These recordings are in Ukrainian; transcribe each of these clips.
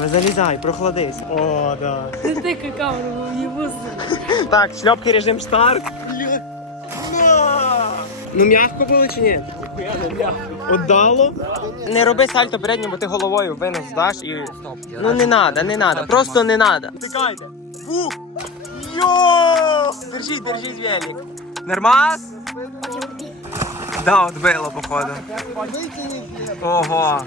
Ну, Залізай, прохладись. О, да. Не тикай камеру, вуси. Так, шльопки режим старт. Ну м'яко було чи ні? Не. Отдало? Не роби сальто передньо, бо ти головою винос здаш і. Ну не надо, не надо, просто не надо. Тикайте. Фух! Йо! Держіть, держіть велик. Нормас? Да, отбило, походу. Ого.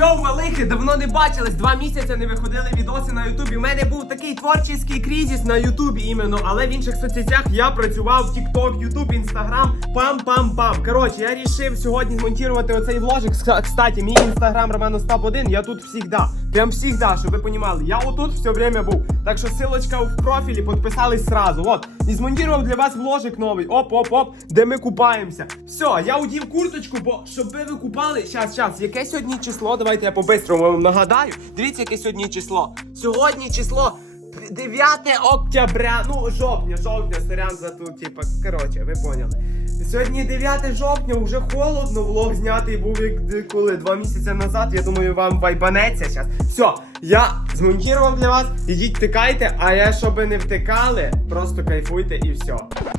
Йоу, малихи, давно не бачились, два місяці не виходили відоси на Ютубі. У мене був такий творчий кризис на Ютубі іменно, але в інших соцсетях я працював TikTok, Ютуб, Інстаграм, пам-пам-пам. Коротше, я рішив сьогодні змонтувати оцей вложик. Кстати, мій інстаграм Роман Остап 1, я тут всігда. Прям всігда, щоб ви понімали. Я отут все время був. Так що силочка в профілі, підписались сразу. От. І змонтував для вас вложик новий. Оп-оп-оп, де ми купаємося. Все, я удів курточку, бо щоб ви ви купали. Щас, щас, яке сьогодні число? Давайте я по-бистрому вам нагадаю. Дивіться, яке сьогодні число. Сьогодні число 9 октября, ну жовтня, жовтня, сорян за ту, типа, коротше, ви поняли. Сьогодні 9 жовтня, вже холодно, влог знятий був як коли два місяці назад. Я думаю, вам вайбанеться зараз. Все, я змонтував для вас. Ідіть втикайте, а я, щоб не втикали, просто кайфуйте і все.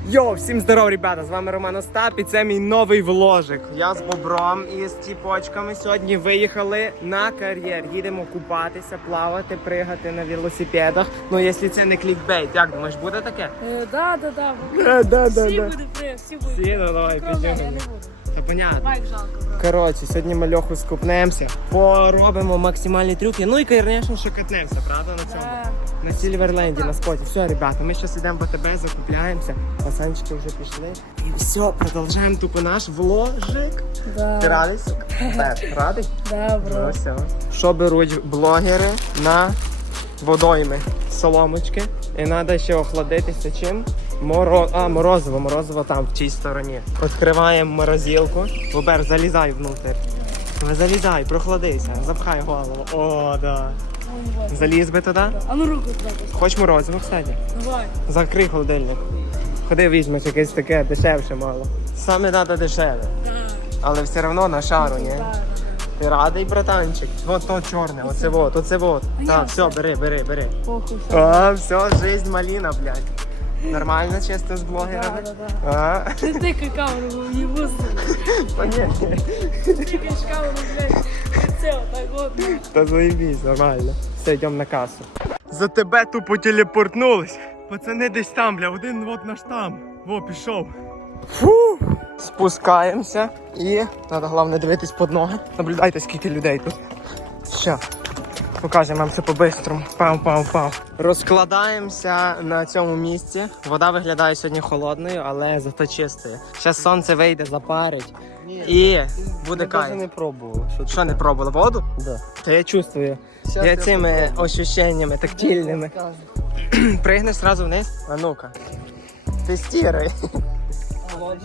Йо, всім здоров, ребята! З вами Роман Остап і це мій новий вложик. Я з бобром і з тіпочками сьогодні виїхали на кар'єр. Їдемо купатися, плавати, пригати на велосипедах. Ну, якщо це не клікбейт, як думаєш, буде таке? Е, Да, да, да. Да, да, да, Всі да. буде при, всі буде. Всі, ну давай, Кроме я підемо. не буду. Та понятно. Байк жалко. Коротше, сьогодні ми льоху скупнемося, поробимо максимальні трюки. Ну і, звісно, що катнемося, правда, на цьому? Да. На Сільверленді, на споті. Все, ребята, ми зараз йдемо по тебе, закупляємося. Пацанчики вже пішли. І все, продовжуємо тупо наш вложик. Ти Да. радий, сука? Так, радий? Да, Ну бро. все. Що беруть блогери на водойми? Соломочки. І треба ще охладитися чим? Моро... А, морозиво, морозиво там, в тій стороні. Відкриваємо морозилку. Бобер, залізай внутрь. Ну, Залізай, прохладися, запхай голову. О, да. Заліз би туди? А ну руку туди. Хоч морозиво, кстати. Давай. Закрий холодильник. Ходи візьмеш якесь таке дешевше мало. Саме треба дешеве. Але все одно на шару, ні? Ти радий, братанчик? Вот то чорне, оце вот, оце вот. Так, все, бери, бери, бери. Похуй. А, все, жизнь малина, блядь. Нормально, чисто з блогерами? да, да. А? Не тикай камеру, вуси. Та ні, Тикаєш камеру, блядь. Це отак от. та заєбісь, нормально. Все, йдемо на касу. За тебе тупо телепортнулись. Пацани десь там, бля, один от наш там. Во, пішов. Фу. Спускаємося і треба головне дивитись під ноги. Наблюдайте, скільки людей тут. Що? Покажемо вам все по-бистрому. Пам-пам-пам. Розкладаємося на цьому місці. Вода виглядає сьогодні холодною, але зато чистою. Зараз сонце вийде, запарить. І буде кайф. не пробував. Що, Що не пробували воду? Да. Та я чувствую. Я цими ощущеннями тактильними. Пригнеш сразу вниз. А ну-ка. Тестірай.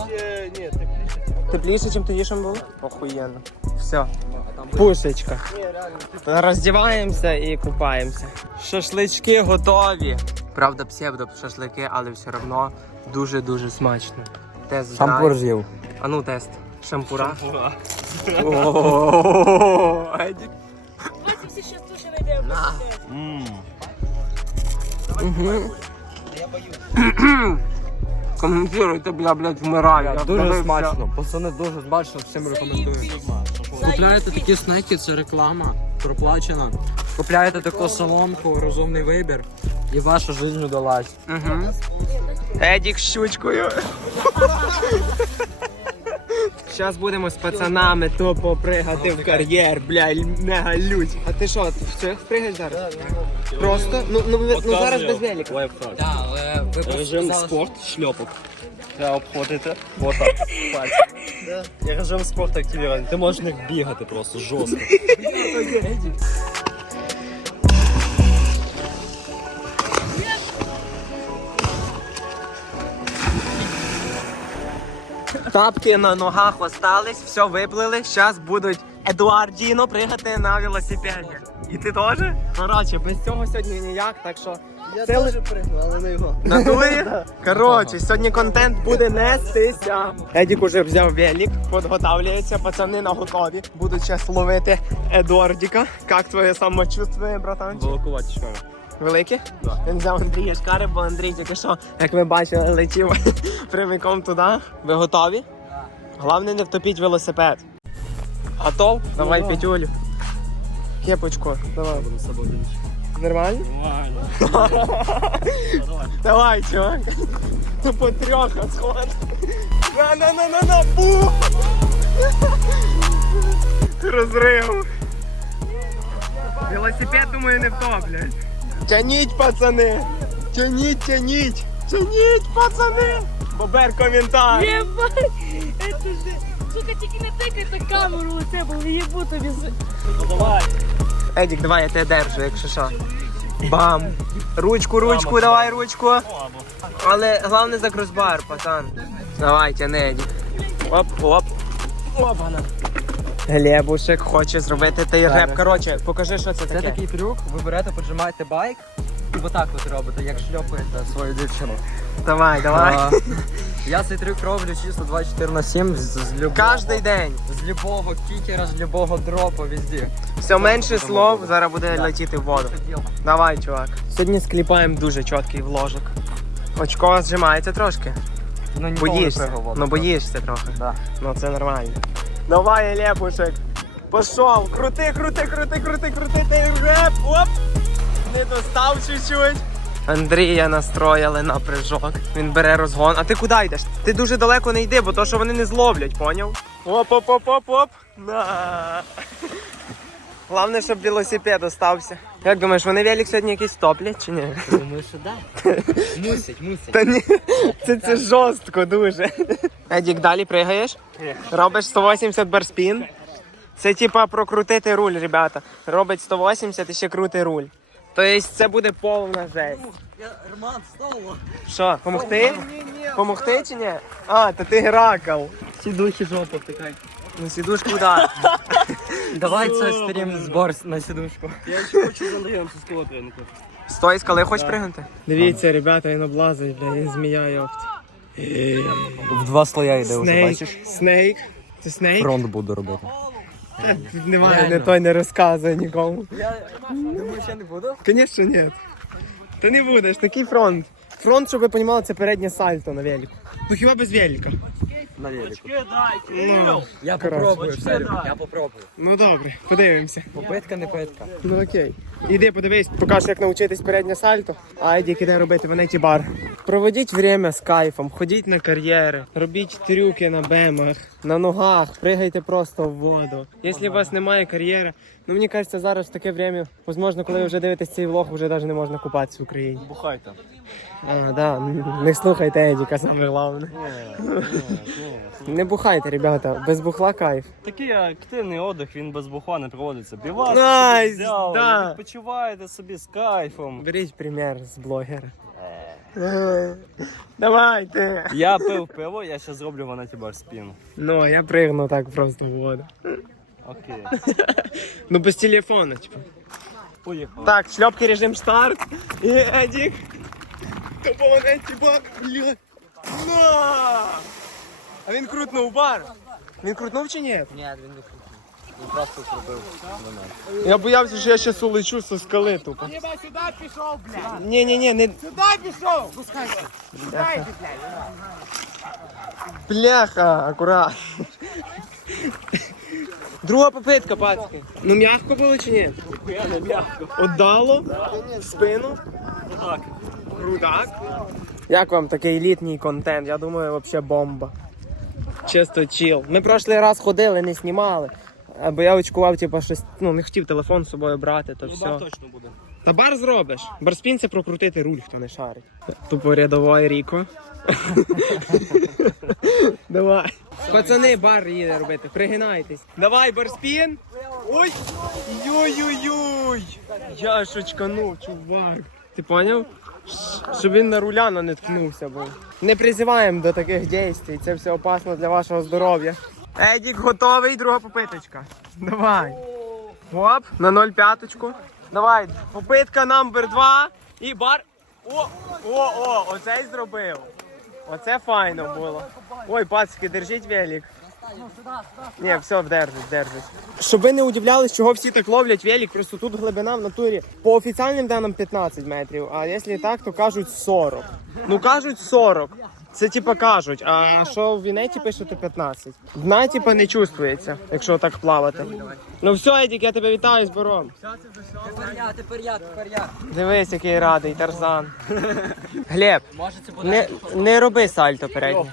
Ще, ні, тепліше. Тепліше, ніж тоді, що було? Охуєнно. Все. Пушечка. Роздіваємося і купаємося. Шашлички готові. Правда, псевдо шашлики, але все одно дуже-дуже смачно. Тест Шампур з'їв. А ну тест. Шампура. Едік. Давайте всі ще туші знайдемо. Коментуйте, бля, блядь, вмираю. Дуже смачно. Пацани дуже смачно, всім рекомендую. Купляєте такі снеки, це реклама проплачена. Купляєте таку соломку, розумний вибір, і ваша життя удалась. Мгм. Едік з щучкою. Зараз будемо з пацанами тупо пригати в кар'єр, бля, мега лють. А ти що, в цих пригаєш зараз? Просто? Ну, ну, ну зараз без велика. Лайфхак. Так, але ви Режим сказали, спорт, шльопок. Треба обходити. Вот так. пальцем. І режим спорт активірований. Ти можеш в них бігати просто жорстко. Тапки на ногах остались, все виплили. Зараз будуть Едуардіно пригати на велосипеді. І ти теж? Коротше, без цього сьогодні ніяк, так що Я теж пригну, але не його. Натурі? Коротше, сьогодні контент буде нестися. Едік уже взяв велик, підготавлюється, пацани на готові. Будуть зараз ловити Едуардіка. Як твоє самочувствие, братан? Волокувати шкари. Великі? Він взяв Андрія шкари, бо Андрій тільки що, як ви бачили, летів прямиком туди. Ви готові? Головне не втопіть велосипед. Готов? Давай п'ятюлю. Кепочку, давай. Буду з собою. Нормально? Нормально. Давай, чувак. Ти по трьох сход. На на на на на пу. Розрив. Велосипед, думаю, не втоплять. Тяніть, пацани. Тяніть, тяніть. Тяніть, пацани. Бобер коментар. Єбать! Это же... Сука, тільки не тикайте камеру у це, бо їбу тобі з... Давай. Едік, давай я тебе держу, якщо що. Бам. Ручку, ручку, давай ручку. Але головне за кросбар, пацан. Давай, тяни, Едік. Оп, оп. Опана. Глебушек хоче зробити той реп. Коротше, покажи, що це Це таке. такий трюк, ви берете, поджимаєте байк і отак от робите, як шльопаєте свою дівчину. Давай, давай. А, Я цей трюк роблю чисто 24 на 7 з, з любого, Кожний день. з любого кікера, з любого дропу, везде. Все менше слов, зараз буде летіти в воду. Давай, чувак. Сьогодні скліпаємо дуже чіткий вложок. Очко зжимається трошки. Ну, ніколи не Боїшся. пригав. Ну боїшся трохи. Да. Ну це нормально. Давай, Лепушек. Пошов. Крути, крути, крути, крути, крути, ти реп. Оп. Не достав чуть-чуть. Андрія настроїли на прыжок. Він бере розгон. А ти куди йдеш? Ти дуже далеко не йди, бо то, що вони не зловлять, поняв? Оп, оп, оп, оп, оп. На. Головне, щоб велосипед остався. Як думаєш, вони велик сьогодні якийсь топлять чи ні? Думаю, що да. Мусить, мусить. Та ні, це, це жорстко дуже. Едік, далі пригаєш? Робиш 180 барспін. Це типа прокрутити руль, ребята. Робить 180 і ще крути руль. Тобто це буде повна жесть. Роман, стало. Що, помогти? Помогти чи ні? А, то ти Геракл. Сідухи жопу втикай. Ну сідушку да. Давай це стрім збор на сідушку. Я ще хочу з Андрієм з сковородника. З тої скали хочеш пригнути? Дивіться, ребята, він облазить, бля, він змія йопт. В два слоя йде Снейк. Снейк. Це снейк? Фронт буду робити. Немає, не той не розказує нікому. Я думаю, ще не буду. Звісно, ні. Ти не будеш, такий фронт. Фронт, щоб ви розуміли, це переднє сальто на велику. Ну хіба без велика? На велику. Ну, Я попробую, Серег, я попробую. ну добре, подивимося. Попитка, не питка. Ну окей. Іди подивись, покажу, як навчитись переднє сальто, а Едік іде робити ванеті бар. Проведіть время з кайфом, ходіть на кар'єри, робіть трюки на бемах, на ногах, пригайте просто в воду. Якщо у вас немає кар'єри, ну мені кажеться, зараз в таке время, можливо, коли ви вже дивитесь цей влог, вже навіть не можна купатися в Україні. Бухайте. А, да, не слухайте Едіка, саме головне. Не бухайте, ребята, без бухла кайф. Такий активний отдих, він без бухла не проводиться. Білас взяли, да. відпочиваєте собі з кайфом. Беріть примір з блогера. Давайте. Я пив пиво, я ще зроблю ванеті бар спін. Ну, а я пригну так просто в воду. Окей. Ну без телефона, типу. Поїхали. Так, шльопки режим старт. І Едік. Кабоне, тіпак, блядь. На! А він крутнув бар. Він крутнув чи ні? Ні, він не крутий. Просто зробив. Я боявся, що я ще улечу со скали тупо. Єба, сюди пішов, блядь! Ні, ні, ні, не. Сюди пішов! Пускайся! Пускайся, блядь! Бляха, акурат. Друга попитка, пацки. Ну м'яко було чи ні? Не м'яко. Отдало? В спину? Так. Рудак. Як вам такий літній контент? Я думаю, взагалі бомба. Чисто чіл. Ми прошлий раз ходили, не знімали. А, Бо я очкував, типу, щось, ну, не хотів телефон з собою брати, то Ну, все. бар точно буде. Та бар зробиш. Барспін це прокрутити руль, хто не шарить. Тупо рядовий Ріко. Давай. Пацани, бар їде робити, пригинайтесь. Давай, барспін. Ой! Йой-йой-йой! Я шучканув, чувак. Ти поняв? Щоб він на руляна не ткнувся, бо. Не призиваємо до таких дій, це все опасно для вашого здоров'я. Едік готовий, друга попиточка. Давай. Оп, на 0,5. Давай, попитка номер 2 і бар. О, о, о, оцей зробив. Оце файно було. Ой, пацики, держіть велик. Ні, все, держить, держить. Щоб ви не удивлялись, чого всі так ловлять велик, просто тут глибина в натурі по офіціальним даним 15 метрів, а якщо так, то кажуть 40. Ну кажуть 40. Це типа кажуть, а що в Вінеті пишете 15. Дна типа не чувствується, якщо так плавати. Ну все, Едік, я тебе вітаю з бором. Тепер я, тепер я, тепер я. Дивись, який радий, Тарзан. Глеб, не, не роби сальто переднє.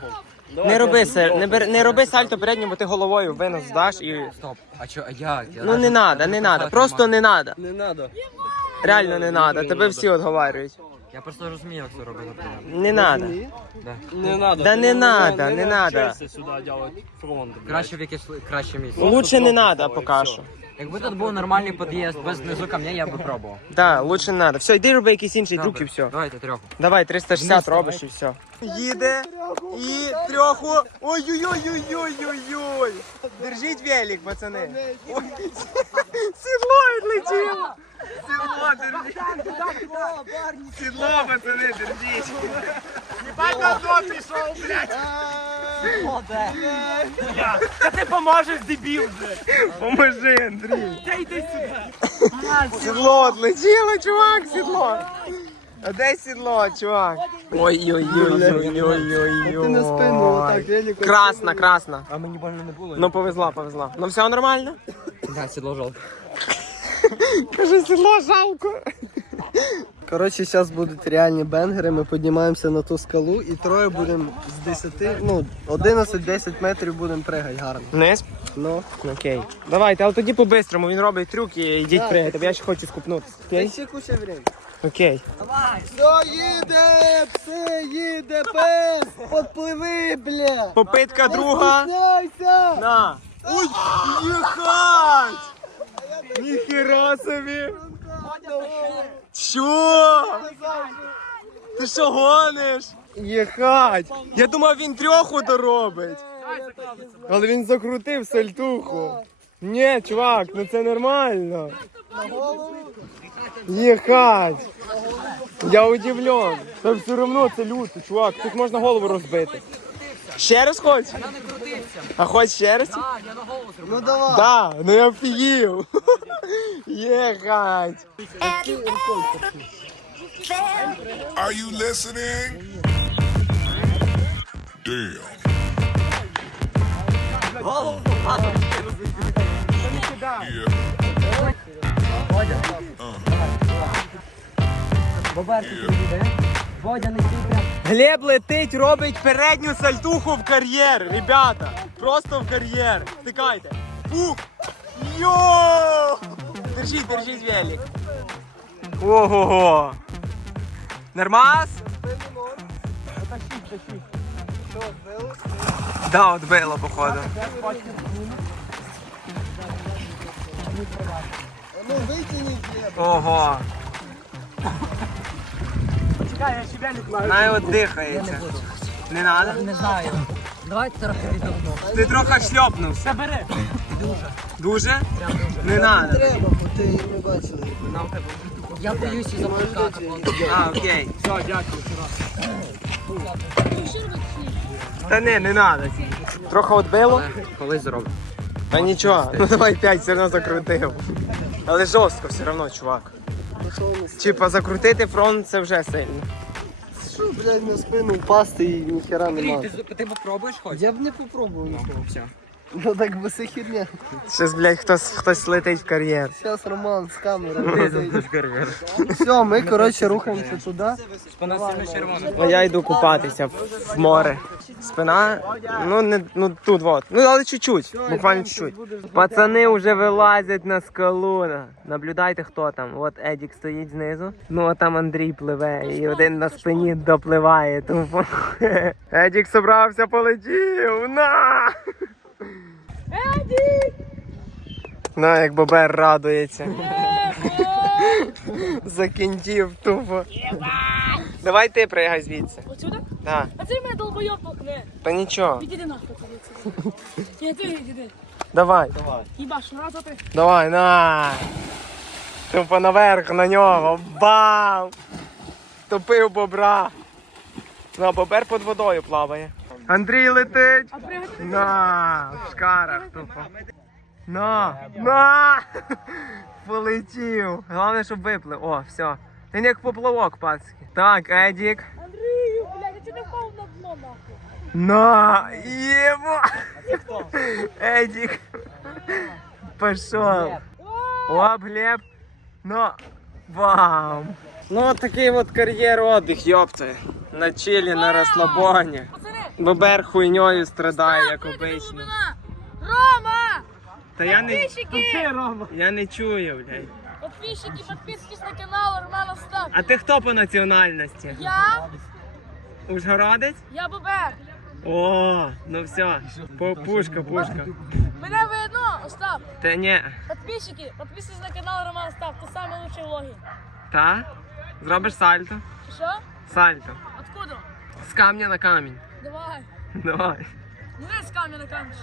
Не роби, сер- не, бер- не роби сальто переднє, бо ти головою винос здаш і. Стоп, а чо, а як? Я Ну не надо, не надо. Просто не надо. Не надо. Реально не надо. Тебе всі отговарюють. Я просто розумію, як це робити. Не надо. Не надо. Да не не- надо, не надо. сюди делать фронт. блядь. Краще в якесь краще місце. Лучше не надо все. що. Якби тут був нормальний під'їзд без внизу камня, я би пробував. Да, лучше не надо. Все, йди роби якийсь інший трюк і все. Давайте трьох. Давай, 360 робиш і все. Їде і трьоху. Ой-ой-ой-ой-ой-ой. Держіть велик, пацани. Ой, Сідло відлетіло. Сідло, держіть. Сідло, пацани, держіть. Ебать на дно пішов, блядь. Та ти поможеш, дебіл же. Поможи, Андрій. Та йди сюди. Сідло відлетіло, чувак, сідло. А де сідло, чувак? Ой-ой-ой-ой-ой-ой. На спину отак великом. Красна, красна. А мені больно не було. Ну повезла, повезла. Ну все нормально? Да, сідло жалко. Каже, село жалко. Коротше, зараз будуть реальні бенгери, ми піднімаємося на ту скалу і троє будемо з 10, ну, 11-10 метрів будемо пригати гарно. Вниз? Ну. Окей. Давайте, але тоді по-бистрому, він робить трюк і йдіть пригати, бо я ще хочу скупнутися. Окей? ще куча времени. Окей. Все, їде, все, їде, пес, подпливи, бля. Попитка друга. Стесняйся. На. Ой, їхать! Ніхера собі! Що? Ти що гониш? Їхать! Я думав, він трьоху доробить. Але він закрутив сальтуху. Ні, чувак, ну це нормально. Їхать! Я удивлен. Та все одно це люто, чувак. Тут можна голову розбити. Ще раз хоч? Я не крутився. А хоч ще раз? Так, я на голову зробив. Ну давай. Да, ну я офігів. Єхать. Are you listening? Damn. Глеб летить, робить передню сальтуху в кар'єр, ребята. Просто в кар'єр. Втикайте. Ух! Йо! Держіть, держіть велик. Ого-го. Нормас? Да, отбило, походу. Ну. Ого. Чекай, я велик маю. Най от дихається. Не надо? Не знаю. Давайте трохи віддохну. Ти трохи шльопнувся. бери. Дуже? Дуже? Не надо. Треба, бо ти її не бачили. Я боюсь і запускати. А, окей. Все, дякую. Та не, не надо. Трохи отбило? Колись зроблю. Та нічого. Ну давай п'ять все одно закрутив. Але жорстко все одно, чувак. Типа закрутити фронт це вже сильно. Що, блядь, на спину впасти і ніхера Андрій, нема. ти, ти попробуєш хоч? Я б не попробував нічого Все. Ну так би це херня. Щас, блядь, хтось, хтось летить в кар'єр. Зараз Роман з камерою. Все, ми, коротше, рухаємося туди. Спина сильно червона. А я йду купатися в, в море. Спина, ну не ну тут вот. Ну але чуть-чуть, буквально чуть-чуть. Пацани вже вилазять на скалу. Наблюдайте, хто там. От Едік стоїть знизу. Ну а там Андрій пливе і один на спині допливає. Тупо. Едік собрався, полетів. На! Едік! На, як бобер радується. Закінтів тупо. Давай ти пригай звідси. Отсюда? Да. А це мене долбойоб толкне. Та нічого. Іди нахуй туди. Ні, ти іди. Давай. Їбаш, раз, два, три. Давай, на. Тупо наверх на нього. Бам! Втопив бобра. Ну, а бобер під водою плаває. Андрій летить. На, в шкарах тупо. На, на! Полетів. Головне, щоб виплив. О, все. Він як поплавок, пацки. Так, Едік. Андрію, блядь, я не впав на дно нахуй? На, єбо! Едік. Пішов. Оп, Глеб. Ну, бам. Ну, от такий от кар'єр отдих, йопти. На чилі, на розслабоні. Пацани, Бобер хуйньою страдає, як пригати обично. глибина. Рома! Та я не, Підписчики! я не чую, блядь. Подписчики, подписывайтесь на канал Романа Став. А ти хто по національності? Я, Ужгородець? я Бобер. О, ну все. По- Пушка, пушка. Мене видно, Остап. Та ні. Подписчики, подписывайтесь на канал Романа Став. Тут самые лучшие влоги. Та? Зробиш сальто? Что? Сальто. Откуда? З камня на камінь. Давай. Давай. Не с камня на камень,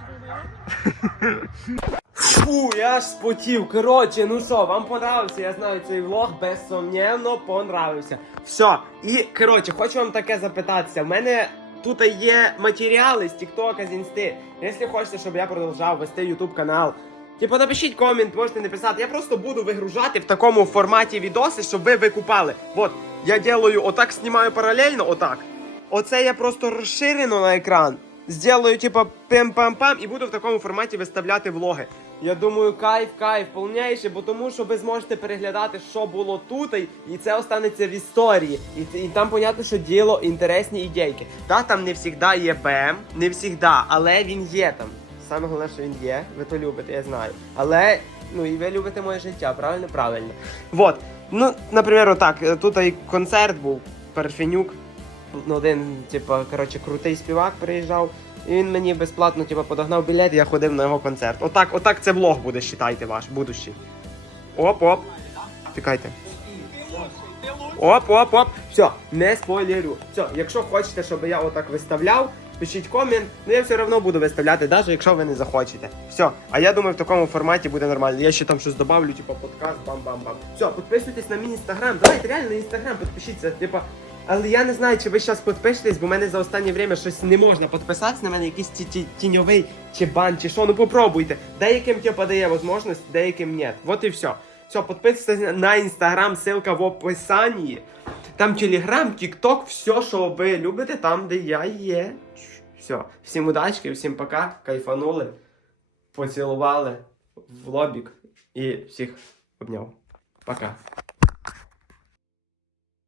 Фу, я аж спотів. Коротше, ну що, вам понравився? Я знаю цей влог, безсумнівно понравився. Все, і коротше, хочу вам таке запитатися. В мене тут є матеріали з Тіктока, з інсти. Якщо хочете, щоб я продовжав вести Ютуб канал. Типу, напишіть комент, можете написати. Я просто буду вигружати в такому форматі відоси, щоб ви викупали. Вот, я делаю отак, знімаю паралельно, отак. Оце я просто розширено на екран. Сделаю, типа, пем-пам-пам, і буду в такому форматі виставляти влоги. Я думаю, кайф, кайф, повняйше, бо тому що ви зможете переглядати, що було тут, і- це останеться в історії. І, і там понятно, що діло інтересні ідейки. Та там не завжди є БМ, не завжди, але він є там. Саме головне, що він є, ви то любите, я знаю. Але, ну і ви любите моє життя, правильно? Правильно. Вот. Ну, наприклад, отак, тут і концерт був, Парфенюк. Ну, один, типу, коротше, крутий співак приїжджав. І він мені безплатно, типу, подогнав білет, я ходив на його концерт. Отак, отак це влог буде, считайте ваш, будущий. Оп, оп. Чекайте. Оп, оп, оп. Все, не спойлерю. Все, якщо хочете, щоб я отак виставляв, пишіть комент. Ну я все одно буду виставляти, навіть якщо ви не захочете. Все. А я думаю, в такому форматі буде нормально. Я ще там щось добавлю, типу подкаст, бам-бам-бам. Все, підписуйтесь на мій інстаграм. Давайте реально на інстаграм підпишіться. Типа. Але я не знаю, чи ви зараз підпишетесь, бо в мене за останнє время щось не можна підписатися на мене, якийсь ті- ті- тіньовий чи бан, чи що. Ну попробуйте. Деяким типа дає можливість, деяким ні. Вот і все. Все, підписуйтесь на інстаграм, ссылка в описанні. Там телеграм, тікток, все, що ви любите, там, де я є. Все. Всім удачки, всім пока. Кайфанули, поцілували в лобік і всіх обняв. Пока.